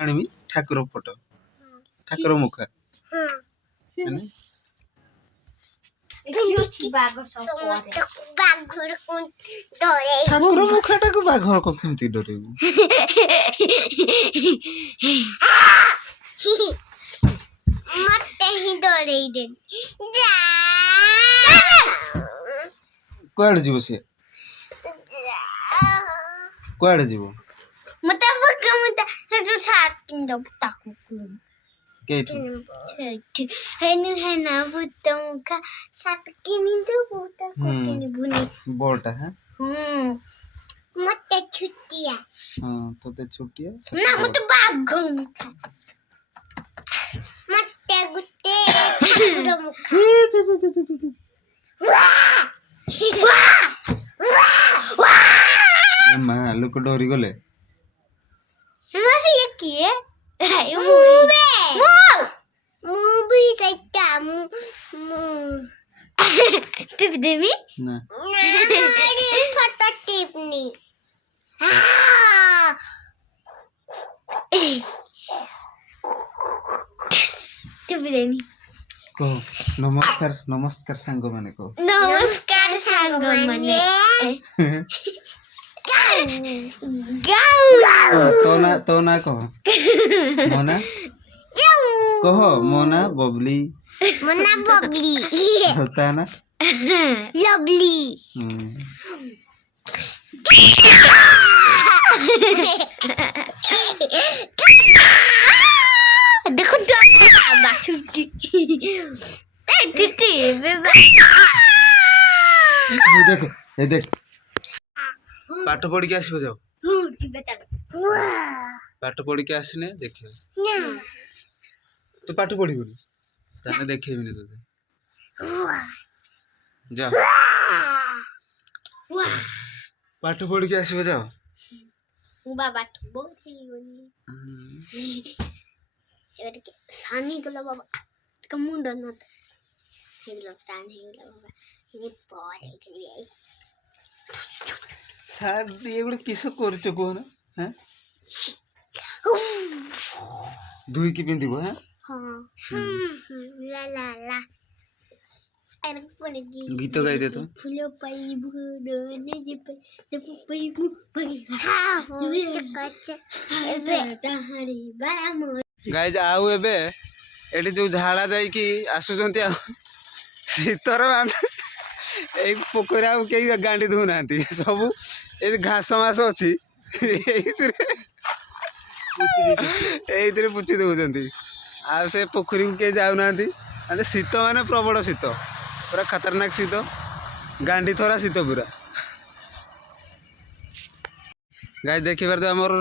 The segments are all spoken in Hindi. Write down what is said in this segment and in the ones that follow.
ଆଣିବି ଠାକୁର ଫଟୋ ଠାକୁର ମୁଖା ମାନେ ଠାକୁର ମୁଖାଟାକୁ ବାଘର କେମିତି ଡରେଇବୁ? ମତେ ହିଁ ଡରେଇ ଦେ। କୁଆଡେ ଯିବ ସିଏ? କୁଆଡେ ଯିବ? ମତେ ହେଠୁ ଛାଟ କିନ୍ଦବୁ ତାକୁ କେଇଠି ହେନା ଭୂତ ମୁଖା ଛାଟ କିଣିଦବୁ ତାକୁ କିଣିବୁନି ବଡଟା ହଁ ମତେ ଛୁଟିଆ ତତେ ଛୁଟିଆ ନା ମତେ ବାଘ ମୁଖା ମତେ ଗୁଟେ ଠାକୁର ମୁଖା ମା ଲୋକ ଡରି ଗଲେ ये किए मूवी सेटा टिप देवी ना मेरी फोटो टिपनी टिप देवी कहो नमस्कार नमस्कार सांग माने कहो नमस्कार सांग माने तो ना कहो मोना कहो मोना बबली होता है ना लवली देखो देखो ये देख पाठ पढ़ के आसो जाओ पाठ पढ़ के आसने देखियो तू पाठ पढ़िबुनी ताने देखेबिनी तोते जा पाठ पढ़ के आसो जाओ बाबा बहुत ही एबार के सानी गला बाबा का मुंड न हेगला सान हेगला बाबा ये पढ़े के सार ये गुड किस करछ कोन हैं दुई की पिंदिबो हैं हां ला ला ला अरे कोने गीत गाई दे तो फूलो पाई भुडने जे पाई पाई हां चकच एबे चाहरी बाया मो गाइज आउ एबे एटी जो झाड़ा जाई कि आसुचंती आ शीतर मान ए पोखरा के गांडी धु नांती सब ए घास मास अछि एइतरे पुछि दउचंती आ से पोखरी के जाउ नांती माने शीत माने प्रबल शीत पूरा खतरनाक शीत गांडी थोड़ा शीत पूरा गाइज देखि बार तो हमर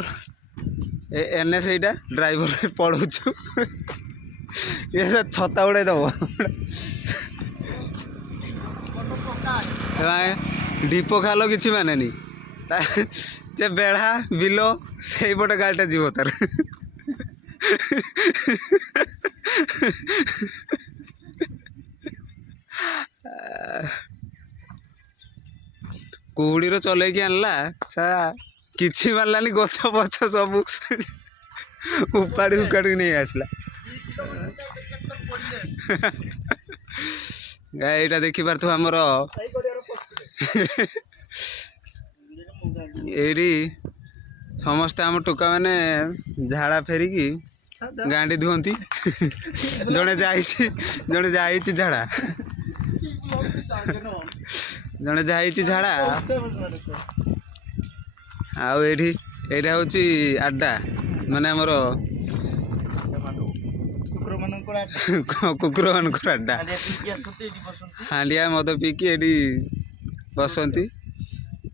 एने सहीटा ड्राइवर पढ़ुचु ये सब छता उड़े दब ढीप खाल कि माने नी जे बेढ़ा बिल से पटे गाड़ीटा जीव तार कुहुड़ी चल आनला सा किछि मानलानी गछ पछ सब उपाड़ी उकाड़ी नहीं आसला गाईटा देखी पारथु हमर एडी समस्त आम टोका माने झाड़ा फेरिकी गांडी धुंती जड़े जाइछि झाड़ा जड़े जाइछि झाड़ा आउ एठी एटा होची आड्डा माने हमर कुकुर मानकर आड्डा हांडिया मद पीकी एटी बसंती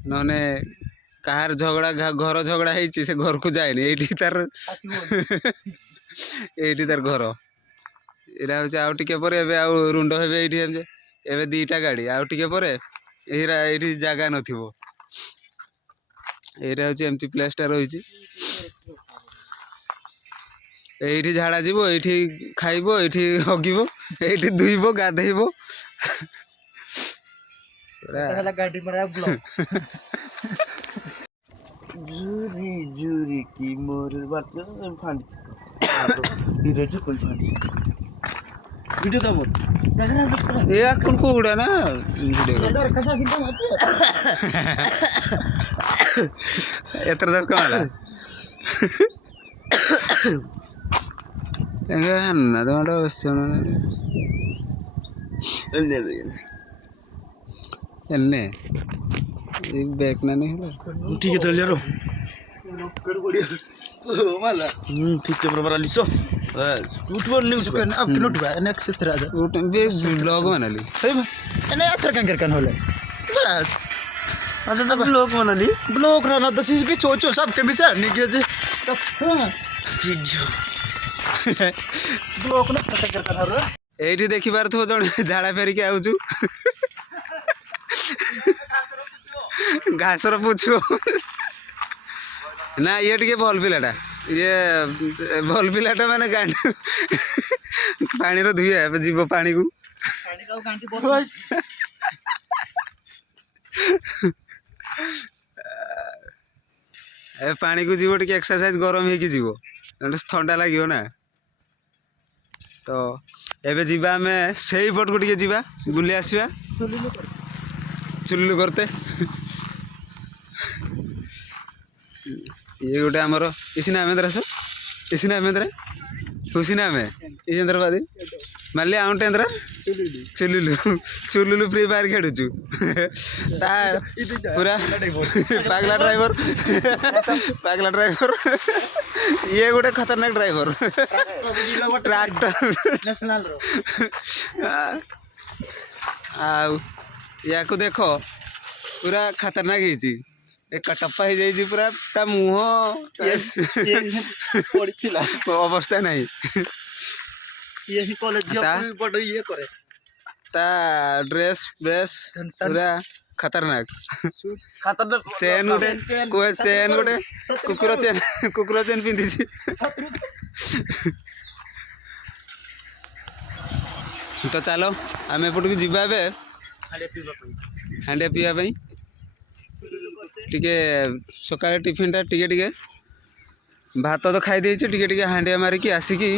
नने कहार झगड़ा घर झगड़ा होती से घर को जाए ये तार ये तार घर यहाँ हूँ आउ टे पर रुंड हे ये दीटा गाड़ी आउ टे पर ये जगह न यहाँ हूँ एमती प्लेसटा रही ये झाड़ा जीव ये खाइब ये हगिब ये धुईब गाधेब गाड़ी झुरी झुरी की मोर बात फांदी वीडियो कोई फांदी वीडियो का मोर ये अक्कन कुकुड़ा ना वीडियो कसा सिंपल मारते एत्र दस कमाला ಹೆಂಗೆ ಅನ್ನೋದು ಮಾಡೋ ಎಲ್ಲೇ ಈಗ ಬೇಕು ನಾನು ಹೇಳ ठीक है चल यारो ठीक है बराबर लिसो उठवर न्यूज कर अब किलो उठवा नेक्स्ट तरह दा ಊಟ ಬ್ಲಾಗ್ ಮನಲ್ಲಿ एने यात्रा kan होले बस ada na blog mana ni blog rana da sis bi chocho sab ke bisa ni ke je video blog na kan haro ଏଇଠି ଦେଖିପାରୁଥିବ ଜଣେ ଝାଡ଼ା ଫେରିକି ଆଉଛୁ ଘାସର ପୁଛିବ ନା ଇଏ ଟିକେ ଭଲ ପିଲାଟା ଇଏ ଭଲ ପିଲାଟା ମାନେ ଗାଣ୍ଡି ପାଣିର ଧୁଏ ଏବେ ଯିବ ପାଣିକୁ ଏବେ ପାଣିକୁ ଯିବ ଟିକେ ଏକ୍ସରସାଇଜ ଗରମ ହେଇକି ଯିବ ଥଣ୍ଡା ଲାଗିବ ନା ତ ଏବେ ଯିବା ଆମେ ସେଇ ପଟକୁ ଟିକେ ଯିବା ବୁଲି ଆସିବା ଚୁଲିଲୁ କରତେ ये गोटे आमर इसी नाम दरस इसी नाम दर खुशी नाम इसेंद्रवादी माली आउटेंद्रा चुलुलु चुलुलु फ्री फायर खेलुचु तार पूरा पागला ड्राइवर ये गोटे खतरनाक ड्राइवर ट्रैक्टर नेशनल रो या को देखो पूरा खतरनाक है एक टप्पा हो जाए पूरा ता मुह अवस्था नहीं ये ही कॉलेज बड़ ये करे ता ड्रेस ड्रेस पूरा खतरनाक खतरनाक चेन गोटे कुकुर चेन पिंधि तो चलो आम एपटू जीवा हांडिया पीवा टिके सका टिफिन टा टिके भात तो खाई देछि टिके हांडिया मारिकी आसिकी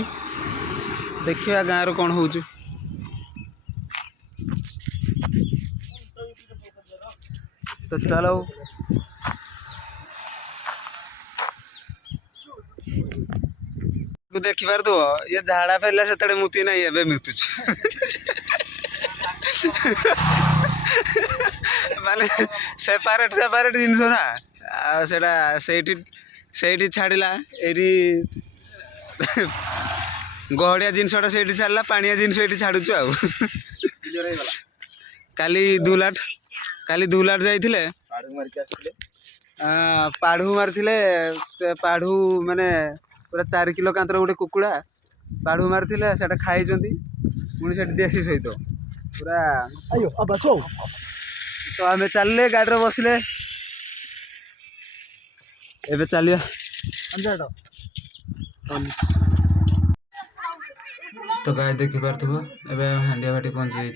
देखिया गाँव कौन हो तो चलो देखी पार तो ये झाड़ा फैला से मुती ना ये मुतुच माने सेपारेट जिनस ना से छाड़ा ये गहड़िया जिनसटा से छाड़ा पानिया जिनस ये छाड़ुच काली दुलाट जाइए पाढ़ू मारी पाढ़ू माने पूरा 4 किलो कांतर गोटे कुकुड़ा पाढ़ू मारी से खाई पुणी से देसी सहित पूरा आयो अब सो तो आम चलले गाड़ी बसले एबे चलिया तो गाय देखी पार्थुव एबे हांडिया भाटी पहुंची जाइए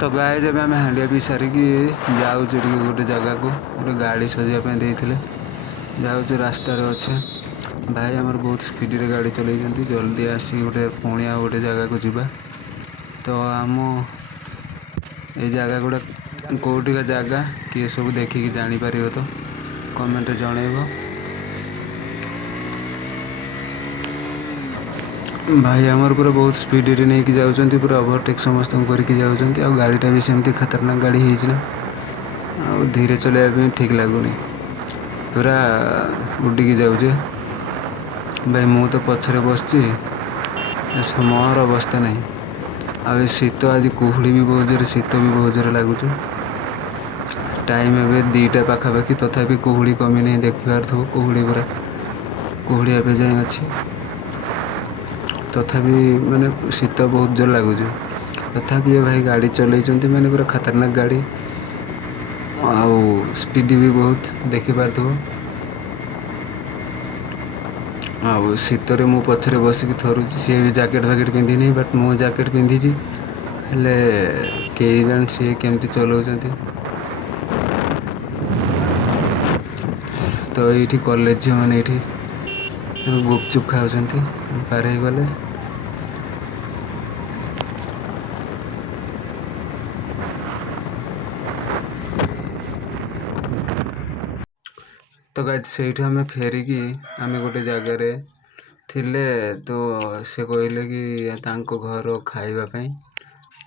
तो गाय जब आम हांडिया पी सारिकी जाऊँ गोटे जगह को गोटे गाड़ी सजापे जाऊँ रास्तार अच्छे भाई आमर बहुत स्पीड रे गाड़ी चलती जल्दी आसी गोटे पुणी आ गोटे जगह को जीवा तो आम ये जगह गुड़ा कौटिका जगह किए सब देखिकी जापर तो कमेंट जनइब भाई आमर पूरा बहुत स्पीड रे नहीं कि जाऊँच पूरा ओवरटेक समस्त करके जाऊँच आ गाड़ीटा भी सेमती खतरनाक गाड़ी है धीरे चलने ठीक लगुनि पूरा उड़िकी जाऊे भाई मु तो पछरे बसची समयर अवस्था नहीं आ शीत आज कुहुड़ी भी बहुत जोर शीत भी बहुत जोर लगुच टाइम एवं 2टा पाखापाखि तथापि कुहुड़ी कमी नहीं देखिपार थो कुहुड़ी पूरा कुहुड़ी एवं जाए अच्छी तथापि माने शीत बहुत जोर लगुच तथापि ये भाई गाड़ी चलते मैंने पूरा खतरनाक गाड़ी आउ स्पीड भी बहुत देखिपार थो ଆଉ ଶୀତରେ ମୁଁ ପଛରେ ବସିକି ଥରୁଛି। ସିଏ ବି ଜ୍ୟାକେଟ୍ ଫ୍ୟାକେଟ୍ ପିନ୍ଧିନି, ବଟ୍ ମୁଁ ଜ୍ୟାକେଟ୍ ପିନ୍ଧିଛି। ହେଲେ କେହି ଜାଣି ସିଏ କେମିତି ଚଲାଉଛନ୍ତି। ତ ଏଇଠି କଲେଜ ଝିଅମାନେ ଏଇଠି ଗୁପଚୁପ୍ ଖାଉଛନ୍ତି ପାର ହେଇଗଲେ। ତ ଗାଇଜ ସେଇଠୁ ଆମେ ଫେରିକି ଆମେ ଗୋଟେ ଜାଗାରେ ଥିଲେ, ତ ସେ କହିଲେ କି ତାଙ୍କ ଘର ଖାଇବା ପାଇଁ।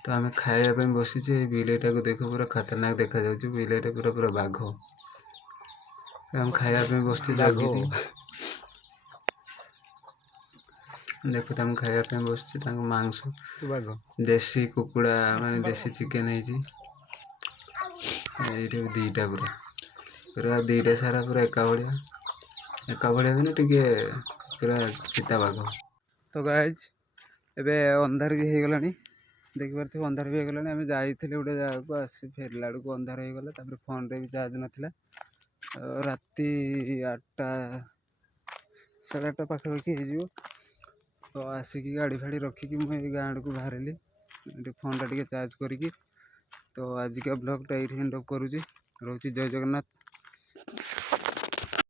ତ ଆମେ ଖାଇବା ପାଇଁ ବସିଛୁ। ଏଇ ବିଲେଇଟାକୁ ଦେଖ, ପୁରା ଖତରନାକ ଦେଖାଯାଉଛି। ବିଲେଇଟା ପୁରା ପୁରା ବାଘ। ଆମେ ଖାଇବା ପାଇଁ ବସିଛୁ, ଜଗିଛି। ଦେଖୁ ତାଙ୍କୁ ଖାଇବା ପାଇଁ ବସିଛି। ତାଙ୍କ ମାଂସ ଦେଶୀ କୁକୁଡ଼ା, ମାନେ ଦେଶୀ ଚିକେନ୍ ହେଇଛି। ଏଇଠି ଦୁଇଟା ପୁରା ଦୁଇଟା ସାରା ପୁରା ଏକା ଭଳିଆ ମାନେ ଟିକେ ପୁରା ଚିତାବାଘ। ତ ଗାଇଜ ଏବେ ଅନ୍ଧାର ବି ହେଇଗଲାଣି, ଦେଖିପାରୁଥିବେ ଅନ୍ଧାର ବି ହେଇଗଲାଣି। ଆମେ ଯାଇଥିଲେ ଗୋଟେ ଜାଗାକୁ, ଆସି ଫେରିଲା ବେଳକୁ ଅନ୍ଧାର ହେଇଗଲା। ତାପରେ ଫୋନ୍ରେ ବି ଚାର୍ଜ ନଥିଲା। ରାତି 8ଟା 8:30 ପାଖାପାଖି ହେଇଯିବ। ତ ଆସିକି ଗାଡ଼ି ଫାଡ଼ି ରଖିକି ମୁଁ ଏଇ ଗାଁ ଆଡ଼କୁ ବାହାରିଲି, ଏଠି ଫୋନ୍ଟା ଟିକେ ଚାର୍ଜ କରିକି। ତ ଆଜିକା ବ୍ଲଗ୍ଟା ଏଇଠି ଏଣ୍ଡ ଅଫ୍ କରୁଛି। ରହୁଛି, ଜୟ ଜଗନ୍ନାଥ।